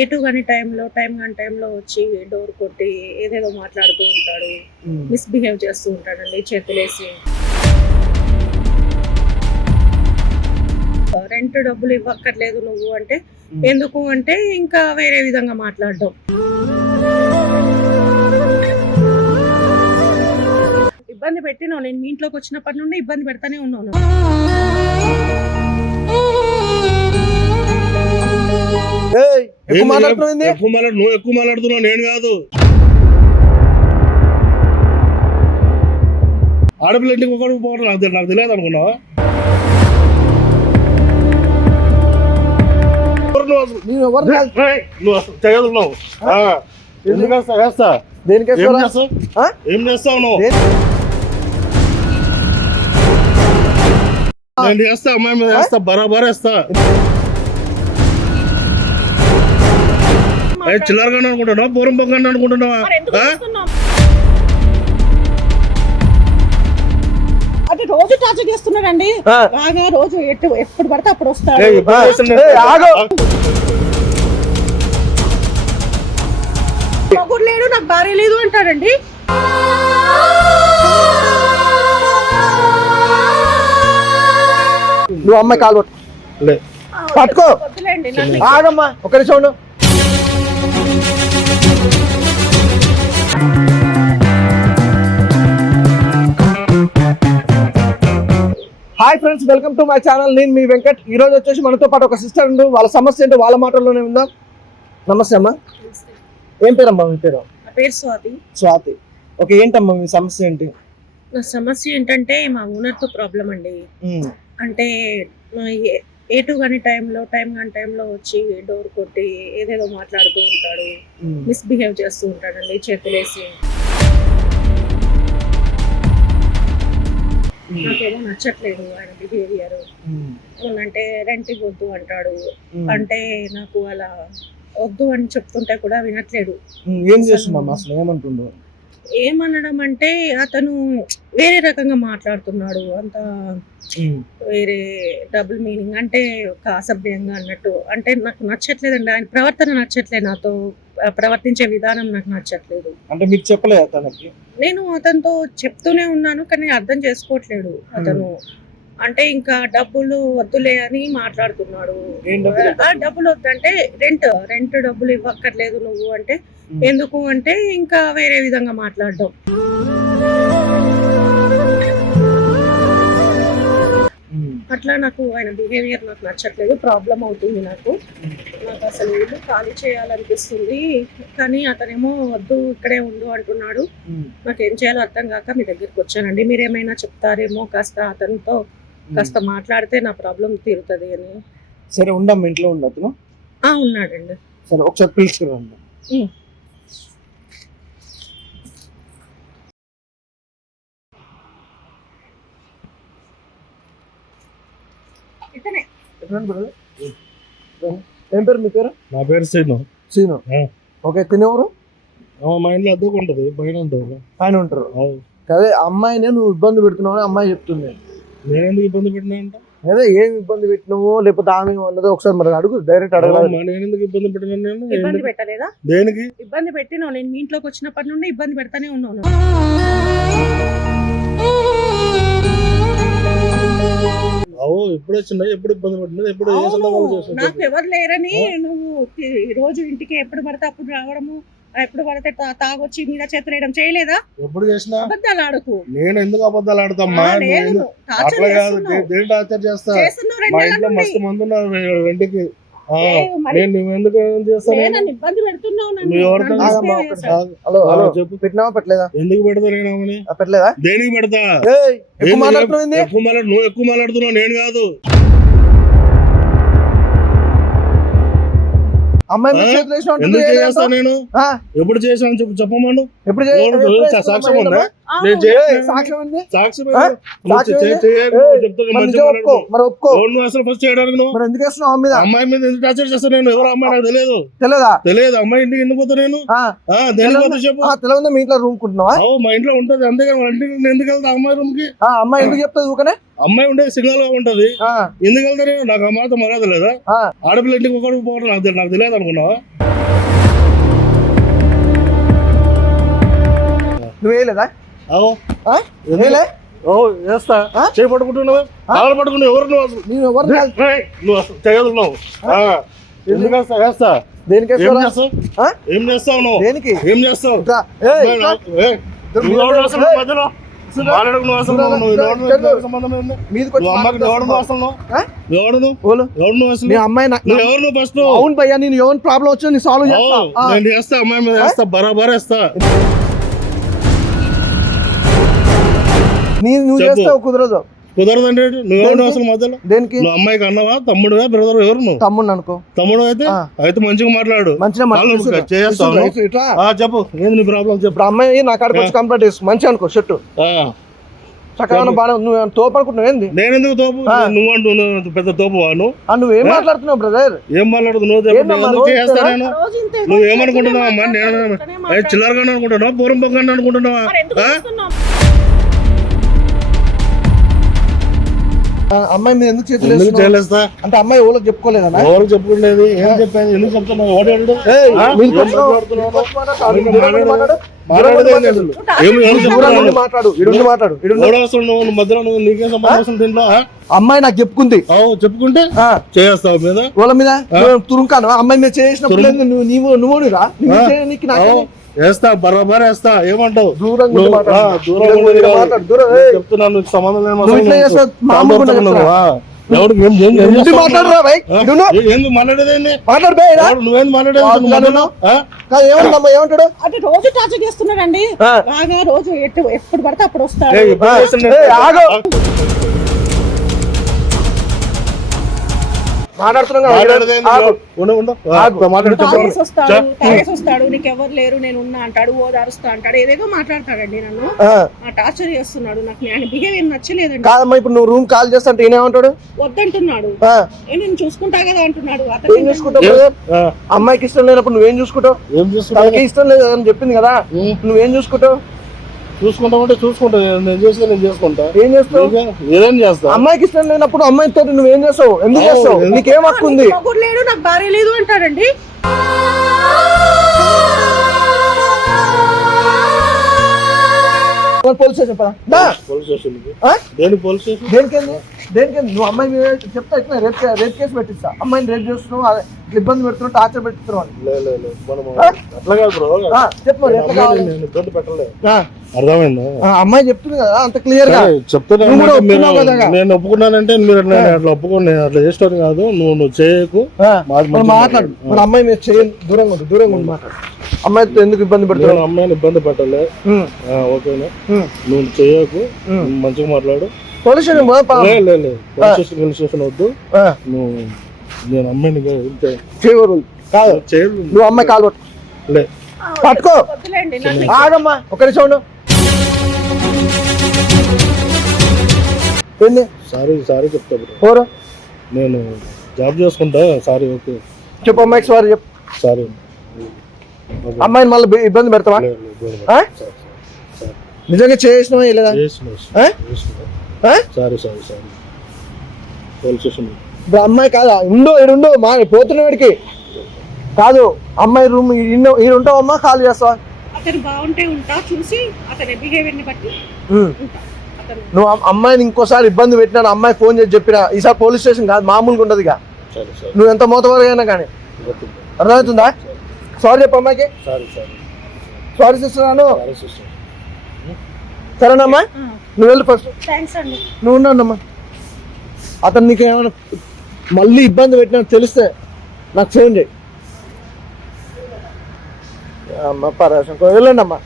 ఎటు కాని టైంలో వచ్చి డోర్ కొట్టి ఏదేదో మాట్లాడుతూ ఉంటాడు, మిస్బిహేవ్ చేస్తూ ఉంటాడండి. చేతులేసి రెంట్ డబ్బులు ఇవ్వక్కర్లేదు నువ్వు అంటే, ఎందుకు అంటే ఇంకా వేరే విధంగా మాట్లాడడం. ఇబ్బంది పెట్టినావు, నేను మీ ఇంట్లోకి వచ్చినప్పటి నుండి ఇబ్బంది పెడతానే ఉన్నాను. నువ్వు ఎక్కువ మాట్లాడుతున్నావు, నేను కాదు. ఆడపిల్ల ఇంటికి ఒకటి పోవడం నాకు తెలియదు అనుకున్నావా? నువ్వు చేయగలుగుతున్నావు. ఏం చేస్తావు నువ్వు? నేను చేస్తా, అమ్మాయి మీద వేస్తా, బరాబర్ వేస్తా. చిల్లరగా అనుకుంటున్నావా? పూర్వం పక్కన అనుకుంటున్నావా? అది రోజు టార్చర్ చేస్తున్నాడండి. బాగా రోజు ఎప్పుడు పడితే అప్పుడు వస్తాడు. మగుడు లేడు, నాకు భార్య లేదు అంటాడండి. నువ్వు అమ్మాయి కాలు పట్టుకో. ఆగమ్మా, ఒక నిమిషం ఉండు. Hi friends, welcome to my channel. నేను మీ వెంకట్. ఈ రోజు వచ్చేసి మనతో పాటు ఒక సిస్టర్ ఉంది. వాళ్ళ సమస్య ఏంటో వాళ్ళ మాటల్లోనే ఉందాం. నమస్తే అమ్మా. ఏం పేరమ్మా మీ పేరు? స్వాతి. స్వాతి, ఓకే. ఏంటమ్మా మీ సమస్య ఏంటి? నా సమస్య ఏంటంటే మా ఓనర్ తో ప్రాబ్లం అండి. అంటే ఎటు కాని టైంలో వచ్చి డోర్ కొట్టి ఏదేదో మాట్లాడుతూ ఉంటాడు, మిస్బిహేవ్ చేస్తూ ఉంటాడండి. చేతులేసి నాకేమో నచ్చట్లేదు ఆయన బిహేవియర్. ఏమనంటే రెంట్ వద్దు అంటాడు. అంటే నాకు అలా వద్దు అని చెప్తుంటే కూడా వినట్లేదు. ఏం చేస్తున్నాం అసలు? ఏమంటుండు? ఏమనడం అంటే అతను వేరే రకంగా మాట్లాడుతున్నాడు. అంత వేరే డబుల్ మీనింగ్, అంటే ఒక అసభ్యంగా అన్నట్టు. అంటే నాకు నచ్చట్లేదండి, ఆయన ప్రవర్తన నచ్చట్లేదు, నాతో ప్రవర్తించే విధానం నాకు నచ్చట్లేదు. అంటే మీకు చెప్పలేదు తనకి? నేను అతనితో చెప్తూనే ఉన్నాను, కానీ అర్థం చేసుకోవట్లేడు అతను. అంటే ఇంకా డబ్బులు వద్దులే అని మాట్లాడుతున్నాడు. డబ్బులు వద్దంటే రెంట్ డబ్బులు ఇవ్వక్కర్లేదు నువ్వు అంటే, ఎందుకు అంటే ఇంకా వేరే విధంగా మాట్లాడడం. అట్లా నాకు ఆయన బిహేవియర్ నాకు నచ్చట్లేదు, ప్రాబ్లం అవుతుంది నాకు అసలు ఇల్లు ఖాళీ చేయాలనిపిస్తుంది. కానీ అతనేమో వద్దు ఇక్కడే ఉండు అంటున్నాడు. నాకేం చేయాలో అర్థం కాక మీ దగ్గరికి వచ్చానండి. మీరేమైనా చెప్తారేమో, కాస్త అతనితో కాస్త మాట్లాడితే నా ప్రాబ్లం తీరుతుంది అని. సరే ఉండమ్మా, ఇంట్లో ఉండు అతను. ఉన్నాడండి. సరే ఒకసారి పిలుచుకురండి. ఏం పేరు మీ పేరు? నా పేరు సీను. Scene, okay. తినేవారు? మా ఇంట్లో అద్దెకు ఉంటుంది, పైన ఉంటుంది. పైన ఉంటారు. అదే అమ్మాయినే నువ్వు ఇబ్బంది పెడుతున్నావు అమ్మాయి చెప్తుంది. నేను ఎందుకు ఇబ్బంది పెట్టినా అంట? అదే ఏం ఇబ్బంది పెట్టినావు, లేకపోతే ఆమె అన్నదో ఒకసారి మరి అడుగు, డైరెక్ట్ అడగాలి. నేను ఎందుకు ఇబ్బంది పెట్టినా? నేను ఇబ్బంది పెట్టలేదా? దేనికి ఇబ్బంది పెట్టినావు? నేను మీ ఇంట్లోకి వచ్చినప్పటి నుండి ఇబ్బంది పెడతానే ఉన్నాను. ఎప్పుడు వచ్చిందా? ఎప్పుడు ఇబ్బంది పడుతుంది? ఎప్పుడు నాకు ఎవరు లేరని నువ్వు రోజు ఇంటికి ఎప్పుడు పడితే అప్పుడు రావడము, ఎప్పుడు పడితే తాగొచ్చి మీద చేతులు వేయడం చేయలేదా? ఎప్పుడు చేసినా అబద్ధాలు ఆడుకు. నేను ఎందుకు అబద్ధాలు ఆడతామ్మా? అట్లా కాదు, దేని టార్చర్ చేస్తా? మా ఇంట్లో మస్తు మంది ఉన్నారు రెండుకి. నేను ఎందుకు చేస్తాను? ఇబ్బంది పెడుతున్నావు. చెప్పు, పెట్టినావా పెట్టలేదా? ఎందుకు పెడతాను? పెట్టలేదా? దేనికి పెడతా? నువ్వు ఎక్కువ మాట్లాడుతున్నావు, నేను కాదు. అమ్మాయి ఎందుకు చేస్తాను? నేను ఎప్పుడు చేశాను చెప్పు, చెప్పమను. సాక్ష్యం ఉందా? అసలు ఫస్ట్ చేయడానికి అమ్మాయి మీద ఎందుకు టార్చర్ చేస్తాను? నేను ఎవరు అమ్మాయి నాకు తెలియదు. అమ్మాయి ఇంటికి ఎందుకు పోతా నేను? దేనికి పోతా చెప్పు. తెలియదు. మీ ఇంట్లో రూమ్ కుంటున్నావా? మా ఇంట్లో ఉంటది, అంతేగా ఇంటికి ఎందుకు వెళ్తా అమ్మాయి రూమ్ కి? అమ్మాయి ఎందుకు చెప్తాది ఊకనే? అమ్మాయి ఉండేది సింగల్ గా ఉంటది, ఎందుకు వెళ్తారు? నాకు అమ్మాయితో మర్యాద లేదా? ఆడపిల్ల ఇంటికి ఒకటి పోవడం నాకు తెలియదు అనుకున్నావా? నువ్వు వేయలేదా? అవు వేయలే? వేస్తా. చేయి పట్టుకుంటున్నావు, కాళ్ళు పట్టుకున్నావు. ఎవరు నువ్వు అసలు? నేను ఎవరు కాదు. నువ్వు అసలు చేయగలుగుతున్నావు. ఎందుకు వేస్తా? వేస్తా. దేనికి ఏం వేస్తావురా? చేస్తావు? ఏం చేస్తావు నువ్వు? దేనికి? ఏం చేస్తావు? ఇట్రా. ఏయ్, ఇట్రా. నువ్వు ఎవరు అసలు మధ్యలో? మాట్లాడకు నువ్వు అసలు. నువ్వు ఎవరు సంబంధం ఏంది? మీదకి నువ్వు అమ్మకి ఎవరు నువ్వు అసలు? నువ్వు ఎవరు నువ్వు? ఎవరు నువ్వు అసలు? నీ అమ్మాయి నువ్వు ఎవరు నువ్వు ఫస్ట్? అవును భయ్యా, నేను ఎవరి ప్రాబ్లం వచ్చినా నేను సాల్వ్ చేస్తా. నేను చేస్తా, అమ్మాయి మీద వేస్తా, బరాబర్ వేస్తా. నువ్వు చెప్పు. చేస్తావు, కుదరదు. కుదరదంటే నువ్వు ఎవరు అసలు మధ్యలో? దేనికి? నువ్వు అమ్మాయికి అన్నవా, తమ్ముడుగా, బ్రదర్? ఎవరు నువ్వు? తమ్ముడు అనుకో. తమ్ముడు అయితే మంచిగా మాట్లాడు. మంచిగా చేస్తావు. చెప్పు, ఏంది నీ ప్రాబ్లం చెప్పు. ఇప్పుడు అమ్మాయి నా కాడికి వచ్చి కంప్లైంట్ చేసుకో, మంచిగా అనుకో. షర్టు చక్కగా బాగా నువ్వు తోపు అనుకుంటున్నావు ఏంది? నేనెందుకు తోపు? నువ్వు అంటూ పెద్ద తోపు వాను. నువ్వేం మాట్లాడుతున్నావు బ్రదర్? ఏం మాట్లాడుతు? నువ్వు చెప్పు. చేస్తా నేను. నువ్వు ఏమనుకుంటున్నావు అమ్మా? నేను చిల్లరగా అనుకుంటున్నావా, పూర్వం పక్కన అనుకుంటున్నావా? అమ్మాయి మీద ఎందుకు చేతులు ఎందుకు చేయలేస్తా? అంటే అమ్మాయి ఊళ్ళకి చెప్పుకోలేదా? ఎవరు చెప్పుకునేది? ఏం చెప్పాను? ఎందుకు చెప్తున్నావు? ఎవడు మధ్యలో నువ్వు నీకేం సంబంధం దీంట్లో? అమ్మాయి నాకు చెప్పుకుంది. చెప్పుకుంటే చేస్తావు మీద వాళ్ళ మీద తురుంకాను. అమ్మాయి మీద చేసినప్పుడు నువ్వు వేస్తా, బరాబర్ వేస్తా. ఏమంటావు? దూరంగా చెప్తున్నాను, సంబంధం నువ్వేం మాట్లాడేది? ఏమంటాడు? అంటే రోజు టార్చర్ చేస్తున్నాడండి. బాగా రోజు ఎప్పుడు పడితే అప్పుడు వస్తాడు. వస్తాడు, నీకెవరు లేరు, నేను ఉన్నా అంటాడు, ఓదారుస్తా అంటాడు, ఏదేదో మాట్లాడతాడండి. నన్ను టార్చర్ చేస్తున్నాడు. నాకు ఆయన బిహేవియర్ నచ్చలేదండి. కాదమ్మా, ఇప్పుడు నువ్వు రూమ్ కాల్ చేస్తా అంటే ఏమంటాడు? వద్దంటున్నాడు. నేను చూసుకుంటా కదా అంటున్నాడు. ఏం చూసుకుంటావు? అమ్మాయికి ఇష్టం లేనప్పుడు నువ్వేం చూసుకుంటావు? ఇష్టం లేదు అని చెప్పింది కదా, నువ్వేం చూసుకుంటావు? చూసుకుంటామంటే చూసుకుంటా. నేను చేస్తే నేను చేసుకుంటా. ఏం చేస్తావు? ఏదేం చేస్తా. అమ్మాయికి ఇష్టం లేనప్పుడు అమ్మాయితో నువ్వేం చేస్తావు? ఎందుకు చేస్తావు? నీకేం హక్కు ఉంది? లేడు, నాకు భార్య లేదు అంటాడండి. పోలీస్ స్టేషన్ పదా. దేనికేంది? నువ్వు అమ్మాయి మీద చెప్తా ఇట్లా రేప్ కేసు పెట్టిస్తా. అమ్మాయిని రేప్ చేస్తున్నావు, ఇబ్బంది పెడుతున్నావు, టార్చర్ పెడుతున్నావు అని. అర్థమైందా? అమ్మాయి చెప్తుంది కదా అంత క్లియర్ గా చెప్తున్నా. నేను ఒప్పుకున్నానంటే మీరు అట్లా ఒప్పుకోండి. నేను అట్లా చేస్తాను కాదు. నువ్వు చేయకు, మాట్లాడు. మన అమ్మాయి మీద చేయ దూరంగా ఉండి మాట్లాడు. అమ్మాయితో ఎందుకు ఇబ్బంది పెడతావు? అమ్మాయిని ఇబ్బంది పెట్టలే. ఓకేనా? నువ్వు చేయకు, మంచిగా మాట్లాడు. పోలీస్ స్టేషన్ వద్దు. నువ్వు నేను అమ్మాయిని చేయరు కాదు. నువ్వు అమ్మాయి కాలు పట్టుకో. ఆగమ్మా, ఒక నిమిషం ఉండు. సారీ చెప్తా. ఎవరు? నేను జాబ్ చేసుకుంటా. సారీ. ఓకే చెప్పు. అమ్మాయికి సారీ చెప్పు. సారీ. అమ్మాయిని మళ్ళీ ఇబ్బంది పెడతావా? నిజంగా చేసినావా లేదా? అమ్మాయి కాదా? ఇడు మా పోతున్నవాడికి కాదు. అమ్మాయి రూమ్ ఈ ఉంటావమ్మా? కాల్ చేస్తావా? అతను బాగుంటే ఉంటా, చూసి అతని బిహేవియర్ ని బట్టి నువ్వు అమ్మాయిని ఇంకోసారి ఇబ్బంది పెట్టినా, అమ్మాయి ఫోన్ చేసి చెప్పినా, ఈసారి పోలీస్ స్టేషన్ కాదు, మామూలుగా ఉండదు. నువ్వు ఎంత మోతవరగైనా కానీ. అర్థమవుతుందా? సారీ చెప్పు అమ్మాయికి. Sorry sister. సరేనమ్మా, నువ్వు వెళ్ళి ఫస్ట్. నువ్వు ఉన్నానమ్మా. అతను నీకు ఏమైనా మళ్ళీ ఇబ్బంది పెట్టినా తెలిస్తే నాకు ఫోన్ చేయి అమ్మ. పరేషన్ వెళ్ళండి అమ్మా.